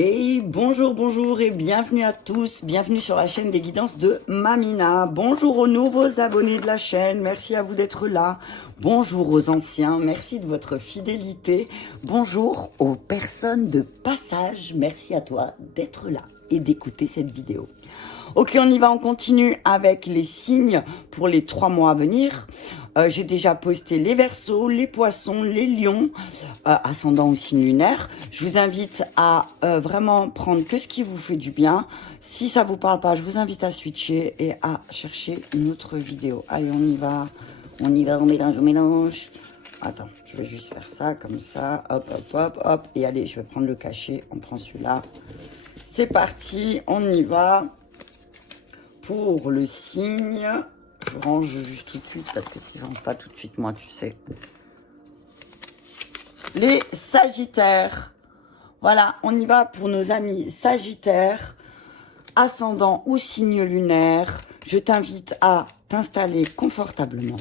Et bonjour, bonjour et bienvenue à tous, bienvenue sur la chaîne des guidances de Mamina. Bonjour aux nouveaux abonnés de la chaîne, merci à vous d'être là. Bonjour aux anciens, merci de votre fidélité. Bonjour aux personnes de passage, merci à toi d'être là et d'écouter cette vidéo. Ok, on y va, on continue avec les signes pour les 3 mois à venir. J'ai déjà posté les Verseaux, les Poissons, les Lions, ascendant au signe lunaire. Je vous invite à vraiment prendre que ce qui vous fait du bien. Si ça vous parle pas, je vous invite à switcher et à chercher une autre vidéo. Allez, on y va, on mélange, on mélange. Attends, je vais juste faire ça, comme ça, hop, hop, hop, hop. Et allez, je vais prendre le cachet, on prend celui-là. C'est parti, on y va. Pour le signe, je range juste tout de suite parce que si je range pas tout de suite, moi, tu sais. Les Sagittaires. Voilà, on y va pour nos amis Sagittaires, ascendant ou signe lunaire. Je t'invite à t'installer confortablement,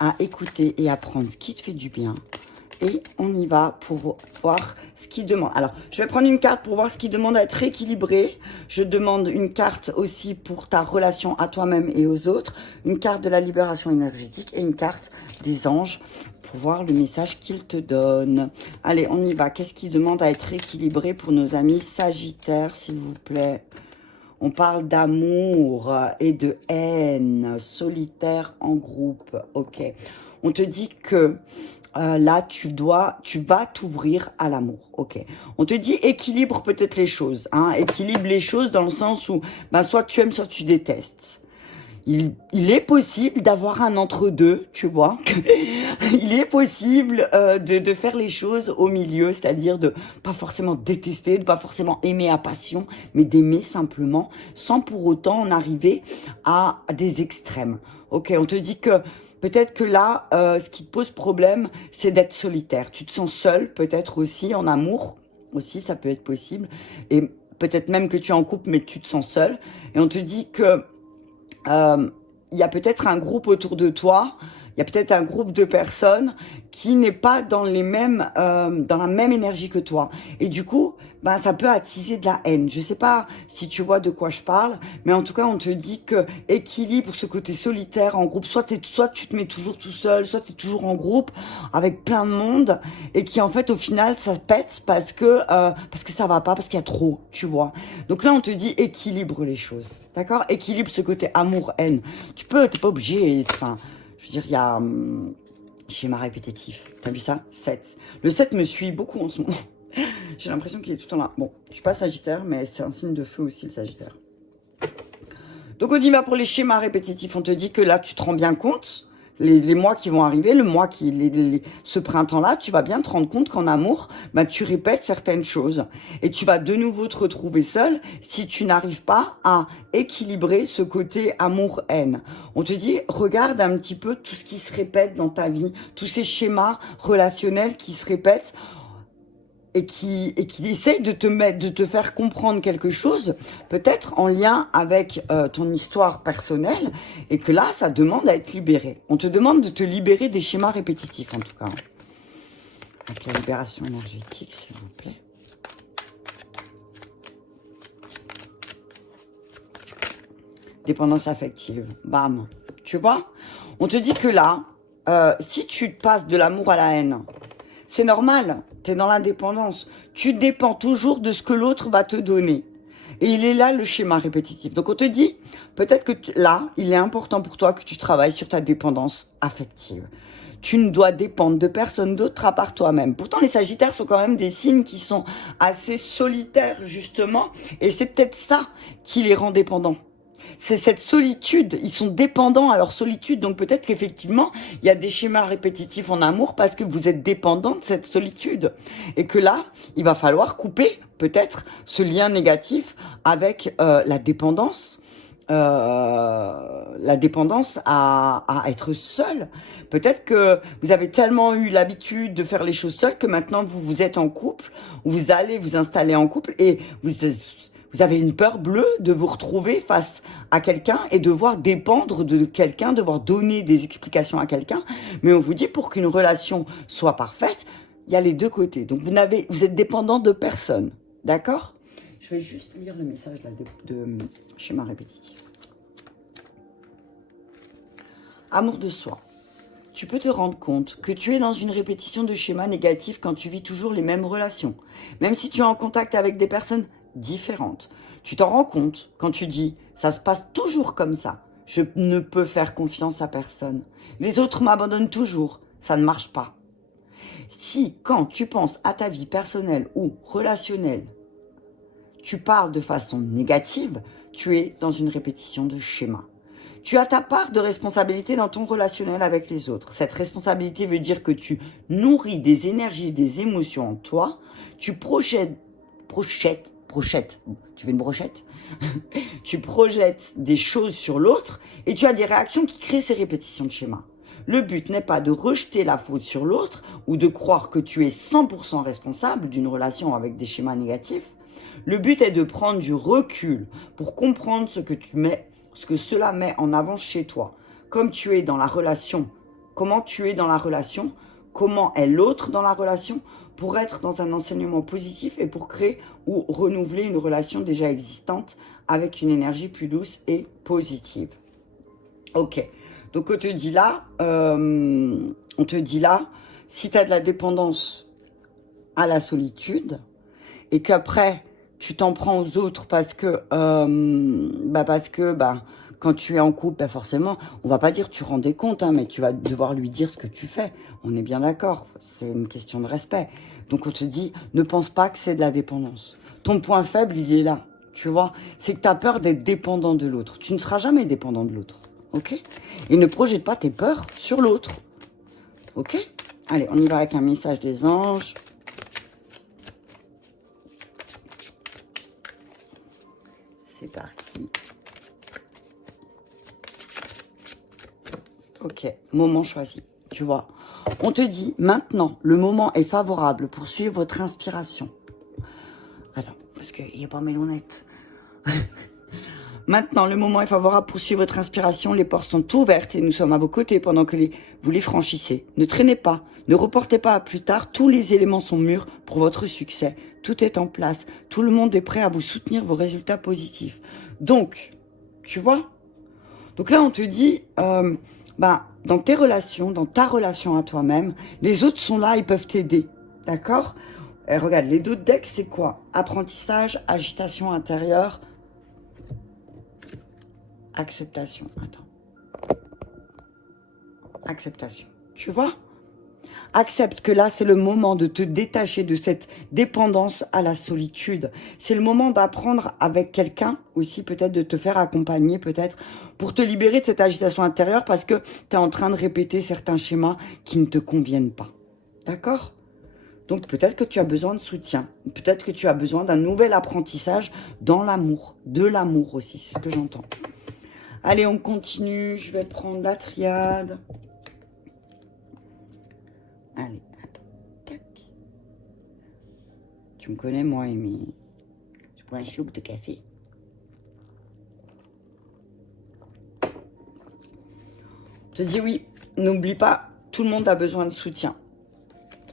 à écouter et à prendre ce qui te fait du bien. Et on y va pour voir ce qui demande. Alors, je vais prendre une carte pour voir ce qui demande à être équilibré. Je demande une carte aussi pour ta relation à toi-même et aux autres. Une carte de la libération énergétique et une carte des anges pour voir le message qu'ils te donnent. Allez, on y va. Qu'est-ce qui demande à être équilibré pour nos amis Sagittaires, s'il vous plaît? On parle d'amour et de haine, solitaire en groupe. Ok. On te dit que là, tu vas t'ouvrir à l'amour. Ok. On te dit équilibre peut-être les choses. Hein, équilibre les choses dans le sens où soit tu aimes, soit tu détestes. Il est possible d'avoir un entre-deux, tu vois. Il est possible de faire les choses au milieu, c'est-à-dire de pas forcément détester, de pas forcément aimer à passion, mais d'aimer simplement, sans pour autant en arriver à des extrêmes. Ok, on te dit que peut-être que là, ce qui te pose problème, c'est d'être solitaire. Tu te sens seul, peut-être aussi en amour, aussi ça peut être possible, et peut-être même que tu es en couple, mais tu te sens seul. Et on te dit que il y a peut-être un groupe autour de toi, il y a peut-être un groupe de personnes qui n'est pas dans les mêmes, dans la même énergie que toi. Et du coup, ça peut attiser de la haine. Je sais pas si tu vois de quoi je parle, mais en tout cas, on te dit que équilibre ce côté solitaire en groupe. Soit tu te mets toujours tout seul, soit tu es toujours en groupe avec plein de monde et qui en fait au final ça pète parce que ça va pas, parce qu'il y a trop, tu vois. Donc là, on te dit équilibre les choses, d'accord? Équilibre ce côté amour-haine. T'es pas obligé. Enfin, je veux dire, il y a schéma répétitif. T'as vu ça? 7. Le 7 me suit beaucoup en ce moment. J'ai l'impression qu'il est tout le temps là. Bon, je suis pas Sagittaire, mais c'est un signe de feu aussi, le Sagittaire. Donc, on y va pour les schémas répétitifs. On te dit que là, tu te rends bien compte, les mois qui vont arriver, ce printemps-là, tu vas bien te rendre compte qu'en amour, tu répètes certaines choses. Et tu vas de nouveau te retrouver seul si tu n'arrives pas à équilibrer ce côté amour-haine. On te dit, regarde un petit peu tout ce qui se répète dans ta vie, tous ces schémas relationnels qui se répètent, et qui essaye de te faire comprendre quelque chose, peut-être en lien avec ton histoire personnelle, et que là, ça demande à être libéré. On te demande de te libérer des schémas répétitifs, en tout cas. Avec la libération énergétique, s'il vous plaît. Dépendance affective. Bam. Tu vois? On te dit que là, si tu passes de l'amour à la haine, c'est normal, tu es dans l'indépendance. Tu dépends toujours de ce que l'autre va te donner. Et il est là le schéma répétitif. Donc on te dit, peut-être que là, il est important pour toi que tu travailles sur ta dépendance affective. Tu ne dois dépendre de personne d'autre à part toi-même. Pourtant, les Sagittaires sont quand même des signes qui sont assez solitaires, justement. Et c'est peut-être ça qui les rend dépendants. C'est cette solitude, ils sont dépendants à leur solitude, donc peut-être qu'effectivement, il y a des schémas répétitifs en amour parce que vous êtes dépendant de cette solitude. Et que là, il va falloir couper peut-être ce lien négatif avec la dépendance à être seul. Peut-être que vous avez tellement eu l'habitude de faire les choses seul que maintenant vous êtes en couple, ou vous allez vous installer en couple et vous avez une peur bleue de vous retrouver face à quelqu'un et devoir dépendre de quelqu'un, devoir donner des explications à quelqu'un. Mais on vous dit, pour qu'une relation soit parfaite, il y a les deux côtés. Donc vous êtes dépendant de personne. D'accord? Je vais juste lire le message là, de schéma répétitif. Amour de soi. Tu peux te rendre compte que tu es dans une répétition de schémas négatifs quand tu vis toujours les mêmes relations. Même si tu es en contact avec des personnes différentes. Tu t'en rends compte quand tu dis « ça se passe toujours comme ça. Je ne peux faire confiance à personne. Les autres m'abandonnent toujours. Ça ne marche pas. » Si, quand tu penses à ta vie personnelle ou relationnelle, tu parles de façon négative, tu es dans une répétition de schéma. Tu as ta part de responsabilité dans ton relationnel avec les autres. Cette responsabilité veut dire que tu nourris des énergies, des émotions en toi. Tu projettes, tu veux une brochette? Tu projettes des choses sur l'autre et tu as des réactions qui créent ces répétitions de schéma. Le but n'est pas de rejeter la faute sur l'autre ou de croire que tu es 100% responsable d'une relation avec des schémas négatifs. Le but est de prendre du recul pour comprendre ce que cela met en avant chez toi. Comme tu es dans la relation, comment tu es dans la relation, comment est l'autre dans la relation, pour être dans un enseignement positif et pour créer ou renouveler une relation déjà existante avec une énergie plus douce et positive. Ok, donc on te dit là, si tu as de la dépendance à la solitude et qu'après tu t'en prends aux autres parce que quand tu es en couple, forcément, on va pas dire tu rends des comptes, mais tu vas devoir lui dire ce que tu fais. On est bien d'accord, c'est une question de respect. Donc on te dit, ne pense pas que c'est de la dépendance. Ton point faible, il est là, tu vois. C'est que tu as peur d'être dépendant de l'autre. Tu ne seras jamais dépendant de l'autre, ok? Et ne projette pas tes peurs sur l'autre, ok? Allez, on y va avec un message des anges. C'est parti. Ok, moment choisi, tu vois. On te dit, maintenant, le moment est favorable pour suivre votre inspiration. Attends, parce qu'il n'y a pas mes lunettes. Maintenant, le moment est favorable pour suivre votre inspiration. Les portes sont ouvertes et nous sommes à vos côtés pendant que vous les franchissez. Ne traînez pas, ne reportez pas à plus tard. Tous les éléments sont mûrs pour votre succès. Tout est en place. Tout le monde est prêt à vous soutenir vos résultats positifs. Donc, tu vois? Donc là, on te dit, dans tes relations, dans ta relation à toi-même, les autres sont là, ils peuvent t'aider. D'accord? Regarde, les deux decks, c'est quoi? Apprentissage, agitation intérieure, acceptation. Attends. Acceptation. Tu vois? Accepte que là, c'est le moment de te détacher de cette dépendance à la solitude. C'est le moment d'apprendre avec quelqu'un aussi, peut-être de te faire accompagner, peut-être, pour te libérer de cette agitation intérieure parce que tu es en train de répéter certains schémas qui ne te conviennent pas. D'accord? Donc peut-être que tu as besoin de soutien. Peut-être que tu as besoin d'un nouvel apprentissage dans l'amour. De l'amour aussi, c'est ce que j'entends. Allez, on continue. Je vais prendre la triade. Allez, attends. Tac. Tu me connais, moi, Amy. Je prends un chloup de café. Je te dis oui, n'oublie pas, tout le monde a besoin de soutien.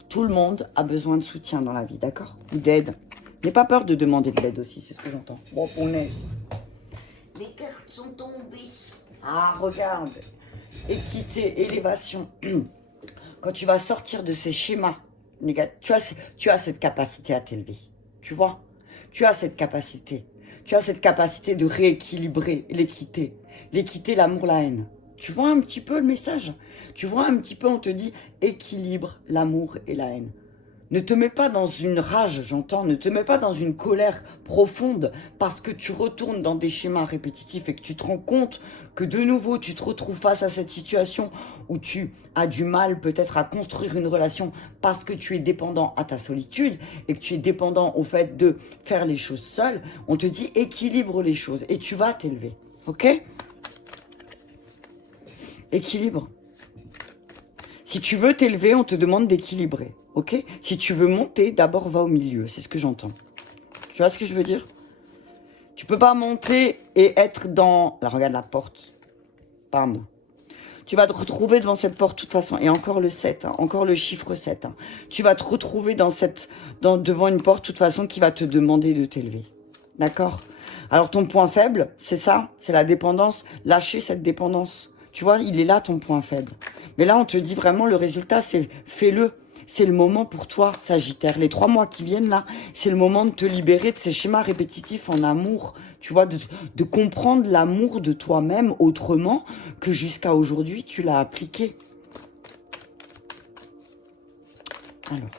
Tout le monde a besoin de soutien dans la vie, d'accord? Ou d'aide. N'aie pas peur de demander de l'aide aussi, c'est ce que j'entends. Bon, on est. Les cartes sont tombées. Ah, regarde. Équité, élévation. Quand tu vas sortir de ces schémas négatifs, tu as cette capacité à t'élever. Tu vois? Tu as cette capacité. Tu as cette capacité de rééquilibrer l'équité. L'équité, l'amour, la haine. Tu vois un petit peu le message? Tu vois un petit peu, on te dit, équilibre l'amour et la haine. Ne te mets pas dans une rage, j'entends, ne te mets pas dans une colère profonde parce que tu retournes dans des schémas répétitifs et que tu te rends compte que de nouveau tu te retrouves face à cette situation où tu as du mal peut-être à construire une relation parce que tu es dépendant à ta solitude et que tu es dépendant au fait de faire les choses seul. On te dit équilibre les choses et tu vas t'élever, ok? Équilibre. Si tu veux t'élever, on te demande d'équilibrer. Ok? Si tu veux monter, d'abord va au milieu. C'est ce que j'entends. Tu vois ce que je veux dire? Tu peux pas monter et être dans... Là, regarde la porte. Pas moi. Tu vas te retrouver devant cette porte de toute façon. Et encore le 7, hein, encore le chiffre 7. Hein. Tu vas te retrouver devant une porte de toute façon qui va te demander de t'élever. D'accord? Alors ton point faible, c'est ça, c'est la dépendance. Lâcher cette dépendance. Tu vois, il est là ton point faible. Mais là, on te dit vraiment, le résultat, c'est fais-le. C'est le moment pour toi, Sagittaire. Les 3 mois qui viennent là, c'est le moment de te libérer de ces schémas répétitifs en amour. Tu vois, de comprendre l'amour de toi-même autrement que jusqu'à aujourd'hui, tu l'as appliqué. Alors,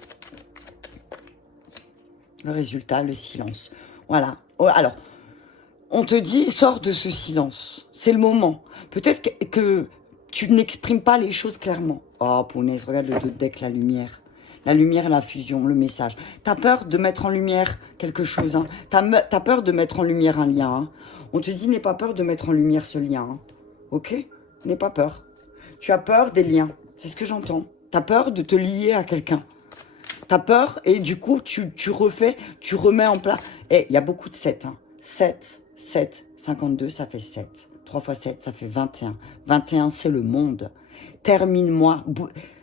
le résultat, le silence. Voilà. Alors, on te dit, sors de ce silence. C'est le moment. Peut-être que tu n'exprimes pas les choses clairement. Oh, punaise, regarde le deck, la lumière. La lumière et la fusion, le message. T'as peur de mettre en lumière quelque chose, hein. T'as peur de mettre en lumière un lien, hein. On te dit, n'aie pas peur de mettre en lumière ce lien, hein. Ok? N'aie pas peur. Tu as peur des liens. C'est ce que j'entends. T'as peur de te lier à quelqu'un. T'as peur et du coup, tu remets en place. Et il y a beaucoup de 7, hein. 7, 52, ça fait 7. 3 fois 7, ça fait 21. 21, c'est le monde. Termine-moi.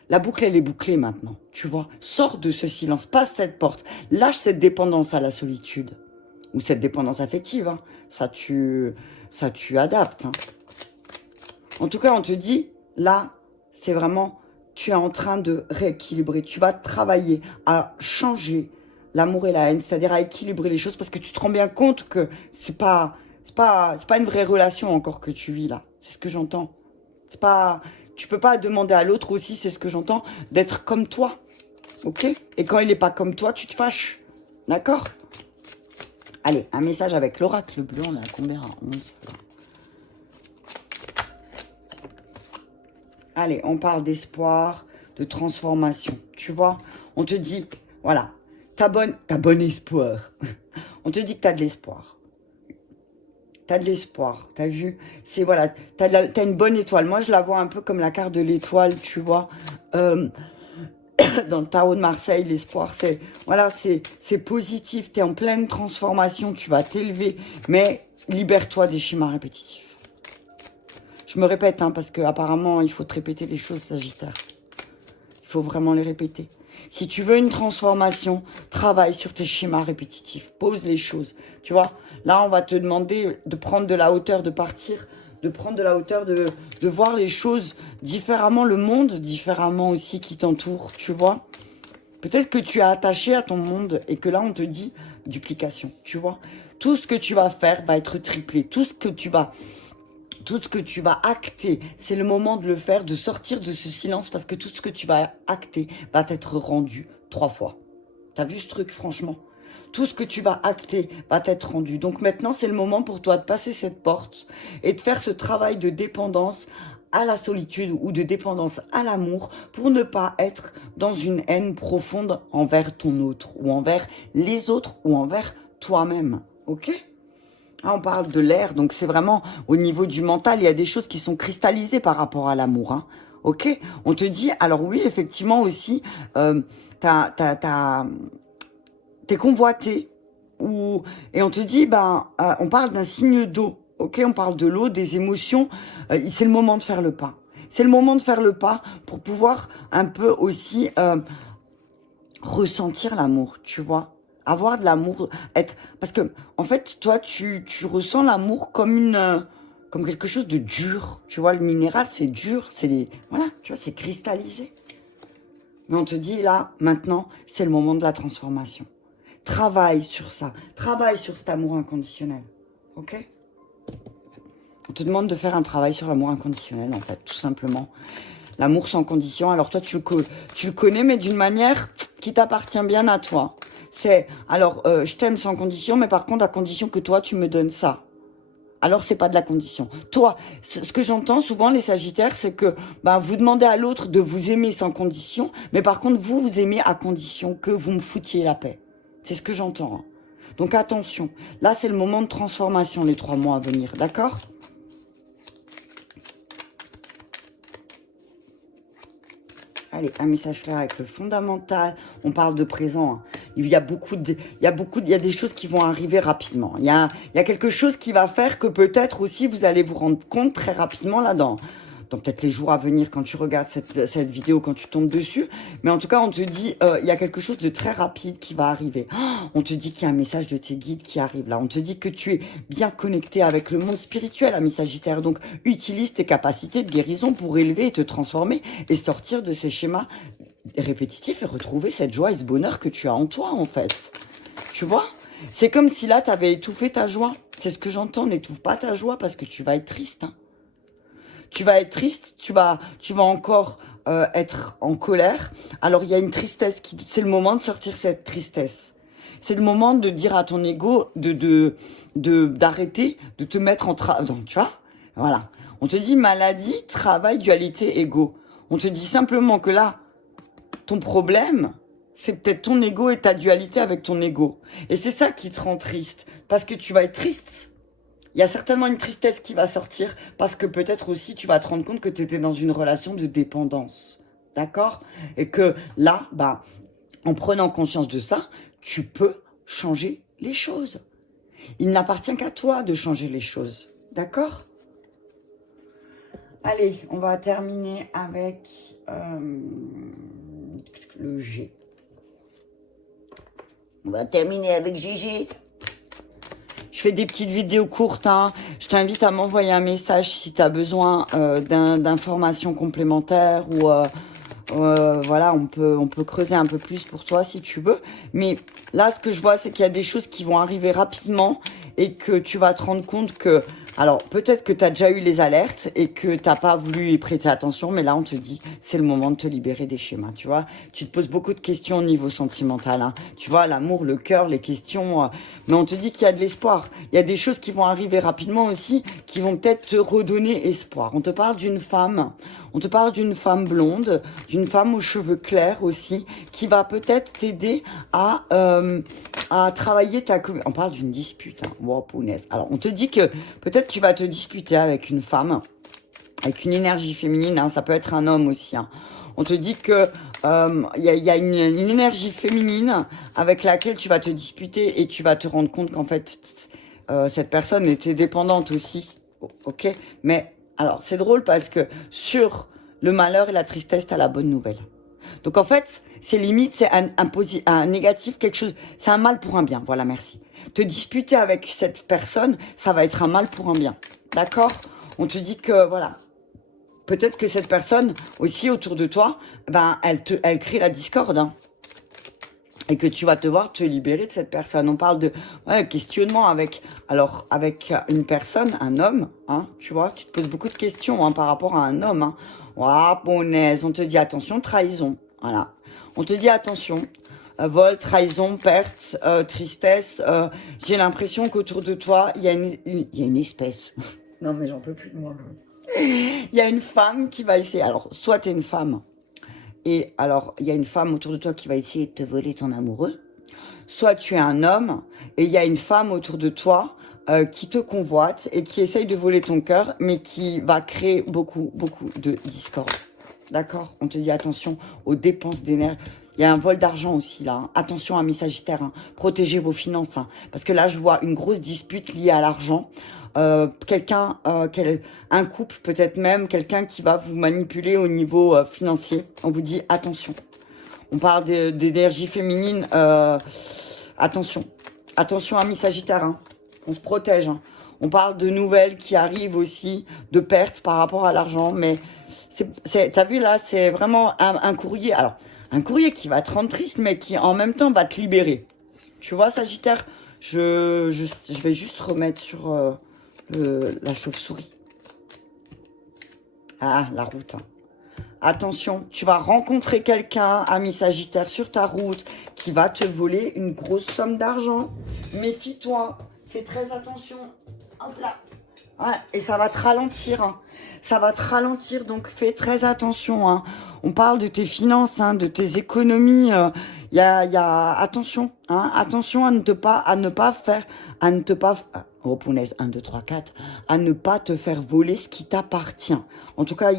La boucle, elle est bouclée maintenant, tu vois. Sors de ce silence, passe cette porte. Lâche cette dépendance à la solitude. Ou cette dépendance affective, hein. Ça, tu adaptes, hein. En tout cas, on te dit, là, c'est vraiment, tu es en train de rééquilibrer. Tu vas travailler à changer l'amour et la haine, c'est-à-dire à équilibrer les choses parce que tu te rends bien compte que c'est pas une vraie relation encore que tu vis là. C'est ce que j'entends. Tu peux pas demander à l'autre aussi, c'est ce que j'entends, d'être comme toi. Ok? Et quand il n'est pas comme toi, tu te fâches. D'accord? Allez, un message avec l'oracle bleu, on a combien? 11. Allez, on parle d'espoir, de transformation. Tu vois? On te dit, voilà, t'as bon espoir. On te dit que t'as de l'espoir. T'as de l'espoir, t'as vu? C'est voilà, t'as une bonne étoile. Moi, je la vois un peu comme la carte de l'étoile, tu vois. Dans le tarot de Marseille, l'espoir, c'est voilà, c'est positif. T'es en pleine transformation, tu vas t'élever, mais libère-toi des schémas répétitifs. Je me répète, hein, parce que apparemment, il faut te répéter les choses, Sagittaire. Il faut vraiment les répéter. Si tu veux une transformation, travaille sur tes schémas répétitifs. Pose les choses. Tu vois, là, on va te demander de prendre de la hauteur, de partir, de prendre de la hauteur, de voir les choses différemment, le monde différemment aussi qui t'entoure, tu vois. Peut-être que tu es attaché à ton monde et que là, on te dit duplication, tu vois. Tout ce que tu vas faire va être triplé. Tout ce que tu vas acter, c'est le moment de le faire, de sortir de ce silence parce que tout ce que tu vas acter va t'être rendu 3 fois. T'as vu ce truc, franchement? Tout ce que tu vas acter va t'être rendu. Donc maintenant, c'est le moment pour toi de passer cette porte et de faire ce travail de dépendance à la solitude ou de dépendance à l'amour pour ne pas être dans une haine profonde envers ton autre ou envers les autres ou envers toi-même. Ok ? Ah, on parle de l'air, donc c'est vraiment au niveau du mental, il y a des choses qui sont cristallisées par rapport à l'amour. Hein. Ok ? On te dit, alors oui, effectivement aussi, t'es convoité, et on te dit, on parle d'un signe d'eau. Ok ? On parle de l'eau, des émotions, c'est le moment de faire le pas. C'est le moment de faire le pas pour pouvoir un peu aussi ressentir l'amour, tu vois ? Avoir de l'amour, parce que en fait toi tu ressens l'amour comme comme quelque chose de dur, tu vois. Le minéral c'est dur, voilà, tu vois, c'est cristallisé. Mais on te dit là maintenant c'est le moment de la transformation. Travaille sur ça, travaille sur cet amour inconditionnel, ok? On te demande de faire un travail sur l'amour inconditionnel en fait, tout simplement. L'amour sans condition. Alors toi tu le connais mais d'une manière qui t'appartient bien à toi. C'est, alors, je t'aime sans condition, mais par contre, à condition que toi, tu me donnes ça. Alors, c'est pas de la condition. Toi, ce que j'entends souvent, les Sagittaires, c'est que vous demandez à l'autre de vous aimer sans condition, mais par contre, vous aimez à condition que vous me foutiez la paix. C'est ce que j'entends. Hein. Donc, attention. Là, c'est le moment de transformation, les 3 mois à venir. D'accord ? Allez, un message clair avec le fondamental. On parle de présent. Hein. Il y a des choses qui vont arriver rapidement. Il y a quelque chose qui va faire que peut-être aussi vous allez vous rendre compte très rapidement là dans dans peut-être les jours à venir quand tu regardes cette vidéo, quand tu tombes dessus. Mais en tout cas, on te dit, il y a quelque chose de très rapide qui va arriver. Oh, on te dit qu'il y a un message de tes guides qui arrive là. On te dit que tu es bien connecté avec le monde spirituel, ami Sagittaire. Donc, utilise tes capacités de guérison pour élever et te transformer et sortir de ces schémas répétitifs et retrouver cette joie et ce bonheur que tu as en toi, en fait. Tu vois? C'est comme si là, tu avais étouffé ta joie. C'est ce que j'entends. N'étouffe pas ta joie parce que tu vas être triste. Hein. Tu vas être triste. Tu vas encore être en colère. Alors, il y a une tristesse. C'est le moment de sortir cette tristesse. C'est le moment de dire à ton ego d'arrêter, de te mettre en travail. Tu vois? Voilà. On te dit maladie, travail, dualité, ego. On te dit simplement que là, ton problème, c'est peut-être ton ego et ta dualité avec ton ego. Et c'est ça qui te rend triste. Parce que tu vas être triste. Il y a certainement une tristesse qui va sortir. Parce que peut-être aussi tu vas te rendre compte que tu étais dans une relation de dépendance. D'accord? Et que là, en prenant conscience de ça, tu peux changer les choses. Il n'appartient qu'à toi de changer les choses. D'accord? Allez, on va terminer avec le G. On va terminer avec GG. Je fais des petites vidéos courtes. Hein. Je t'invite à m'envoyer un message si tu as besoin d'informations complémentaires ou voilà, on peut creuser un peu plus pour toi si tu veux. Mais là, ce que je vois, c'est qu'il y a des choses qui vont arriver rapidement et que tu vas te rendre compte que... Alors, peut-être que tu as déjà eu les alertes et que tu n'as pas voulu y prêter attention, mais là, on te dit, c'est le moment de te libérer des schémas, tu vois. Tu te poses beaucoup de questions au niveau sentimental, hein. Tu vois, l'amour, le cœur, les questions, mais on te dit qu'il y a de l'espoir. Il y a des choses qui vont arriver rapidement aussi, qui vont peut-être te redonner espoir. On te parle d'une femme blonde, d'une femme aux cheveux clairs aussi, qui va peut-être t'aider à travailler ta... On parle d'une dispute, hein. Wow, punaise. Alors, on te dit que peut-être tu vas te disputer avec une femme, avec une énergie féminine, hein, ça peut être un homme aussi. Hein. On te dit que y a une énergie féminine avec laquelle tu vas te disputer et tu vas te rendre compte qu'en fait, cette personne était dépendante aussi. Ok? Mais alors, c'est drôle parce que sur le malheur et la tristesse, tu as la bonne nouvelle. Donc en fait, c'est limite, c'est un négatif, quelque chose, c'est un mal pour un bien. Voilà, merci. Te disputer avec cette personne, ça va être un mal pour un bien. D'accord? On te dit que, voilà, peut-être que cette personne, aussi autour de toi, elle crée la discorde. Hein, et que tu vas devoir te libérer de cette personne. On parle de questionnement avec une personne, un homme, hein, tu vois, tu te poses beaucoup de questions par rapport à un homme. Hein. Ouah, punaise, on te dit attention, trahison. Voilà. On te dit attention. Vol, trahison, perte, tristesse. J'ai l'impression qu'autour de toi, il y a une espèce. Non, mais j'en peux plus de moi. Il y a une femme qui va essayer. Alors, soit tu es une femme. Et alors, il y a une femme autour de toi qui va essayer de te voler ton amoureux. Soit tu es un homme et il y a une femme autour de toi qui te convoite et qui essaye de voler ton cœur, mais qui va créer beaucoup de discorde. D'accord? On te dit attention aux dépenses d'énergie. Il y a un vol d'argent aussi là. Hein. Attention à mes Sagittaires. Hein. Protégez vos finances. Hein. Parce que là, je vois une grosse dispute liée à l'argent. Un couple peut-être même, quelqu'un qui va vous manipuler au niveau financier. On vous dit attention. On parle d'énergie féminine. Attention. Attention à mes Sagittaires. Hein. On se protège. Hein. On parle de nouvelles qui arrivent aussi, de pertes par rapport à l'argent. Mais t'as vu là, c'est vraiment un courrier. Alors, un courrier qui va te rendre triste, mais qui en même temps va te libérer. Tu vois, Sagittaire, je vais juste remettre sur la chauve-souris. Ah, la route. Hein. Attention, tu vas rencontrer quelqu'un, ami Sagittaire, sur ta route, qui va te voler une grosse somme d'argent. Méfie-toi, fais très attention. Hop là. Ouais, et ça va te ralentir. Hein. Ça va te ralentir, donc fais très attention. Hein. On parle de tes finances, hein, de tes économies. Il y a attention, hein, attention à ne oh punaise, 1, 2, 3, 4, à ne pas te faire voler ce qui t'appartient. En tout cas,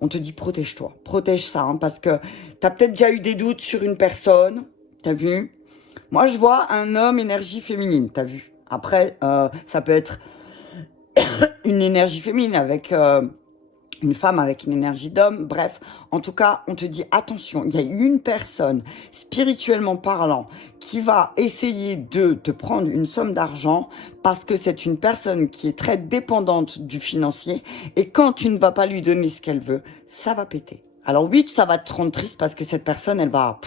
on te dit protège-toi, protège ça, hein, parce que t'as peut-être déjà eu des doutes sur une personne, t'as vu? Moi, je vois un homme énergie féminine, t'as vu? Après, ça peut être une énergie féminine avec une femme avec une énergie d'homme, bref, en tout cas, on te dit attention, il y a une personne, spirituellement parlant, qui va essayer de te prendre une somme d'argent parce que c'est une personne qui est très dépendante du financier et quand tu ne vas pas lui donner ce qu'elle veut, ça va péter. Alors oui, ça va te rendre triste parce que cette personne, elle va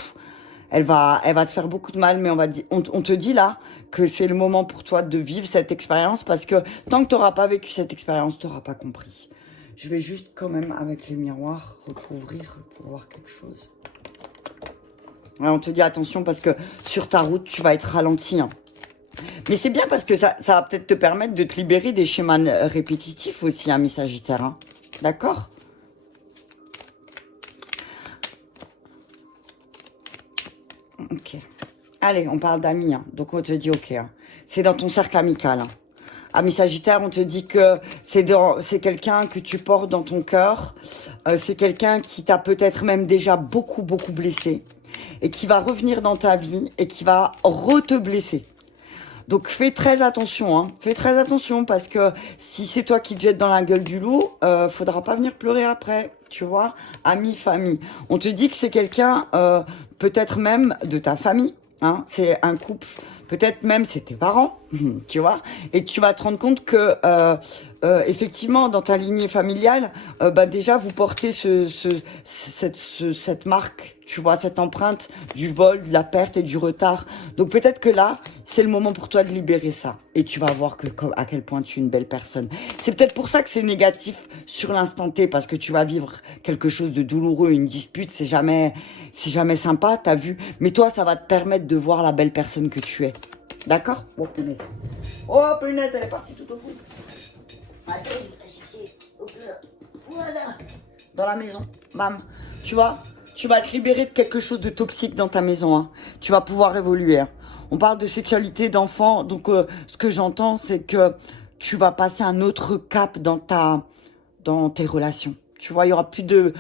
te faire beaucoup de mal, mais on te dit là que c'est le moment pour toi de vivre cette expérience parce que tant que tu n'auras pas vécu cette expérience, tu n'auras pas compris. Je vais juste quand même, avec les miroirs, recouvrir pour voir quelque chose. Ouais, on te dit attention parce que sur ta route, tu vas être ralenti. Hein. Mais c'est bien parce que ça va peut-être te permettre de te libérer des schémas répétitifs aussi, hein, mi Sagittaire. Hein. D'accord ? Ok. Allez, on parle d'amis. Hein. Donc on te dit ok. Hein. C'est dans ton cercle amical. Hein. Ami Sagittaire, on te dit que c'est quelqu'un que tu portes dans ton cœur. C'est quelqu'un qui t'a peut-être même déjà beaucoup blessé et qui va revenir dans ta vie et qui va te blesser. Donc fais très attention, hein. Fais très attention parce que si c'est toi qui te jettes dans la gueule du loup, faudra pas venir pleurer après, tu vois. Ami, famille. On te dit que c'est quelqu'un, peut-être même de ta famille, hein. C'est un couple. Peut-être même c'est tes parents, tu vois, et tu vas te rendre compte que effectivement dans ta lignée familiale, déjà vous portez cette marque, tu vois, cette empreinte du vol, de la perte et du retard. Donc peut-être que là c'est le moment pour toi de libérer ça, et tu vas voir à quel point tu es une belle personne. C'est peut-être pour ça que c'est négatif sur l'instant T parce que tu vas vivre quelque chose de douloureux, une dispute, c'est jamais sympa, t'as vu. Mais toi ça va te permettre de voir la belle personne que tu es. D'accord? Oh punaise. Oh punaise, elle est partie tout au fond. Attends, je vais la chercher. Hop là. Voilà. Dans la maison. Bam. Tu vois, tu vas te libérer de quelque chose de toxique dans ta maison. Hein. Tu vas pouvoir évoluer. Hein. On parle de sexualité, d'enfant. Donc, ce que j'entends, c'est que tu vas passer un autre cap dans tes relations. Tu vois, il y aura plus de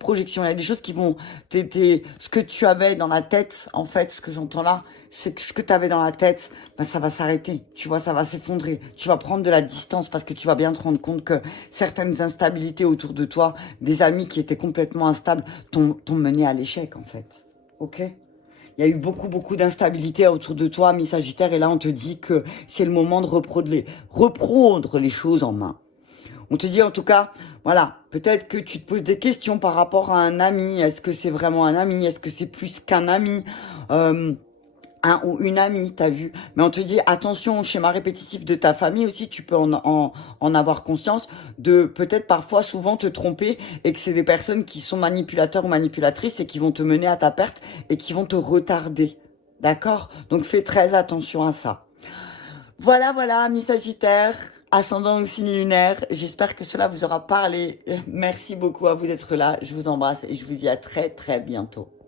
projection. Il y a des choses qui vont ce que tu avais dans la tête, en fait, ce que j'entends là, c'est que ce que tu avais dans la tête, ça va s'arrêter. Tu vois, ça va s'effondrer. Tu vas prendre de la distance parce que tu vas bien te rendre compte que certaines instabilités autour de toi, des amis qui étaient complètement instables, t'ont mené à l'échec, en fait. Ok? Il y a eu beaucoup d'instabilité autour de toi, mi Sagittaire, et là, on te dit que c'est le moment de reprendre les choses en main. On te dit en tout cas, voilà, peut-être que tu te poses des questions par rapport à un ami. Est-ce que c'est vraiment un ami? Est-ce que c'est plus qu'un ami? Un ou une amie, t'as vu? Mais on te dit, attention au schéma répétitif de ta famille aussi, tu peux en avoir conscience de peut-être parfois souvent te tromper et que c'est des personnes qui sont manipulateurs ou manipulatrices et qui vont te mener à ta perte et qui vont te retarder. D'accord? Donc fais très attention à ça. Voilà, mi Sagittaire, ascendant au signe lunaire. J'espère que cela vous aura parlé. Merci beaucoup à vous d'être là. Je vous embrasse et je vous dis à très bientôt.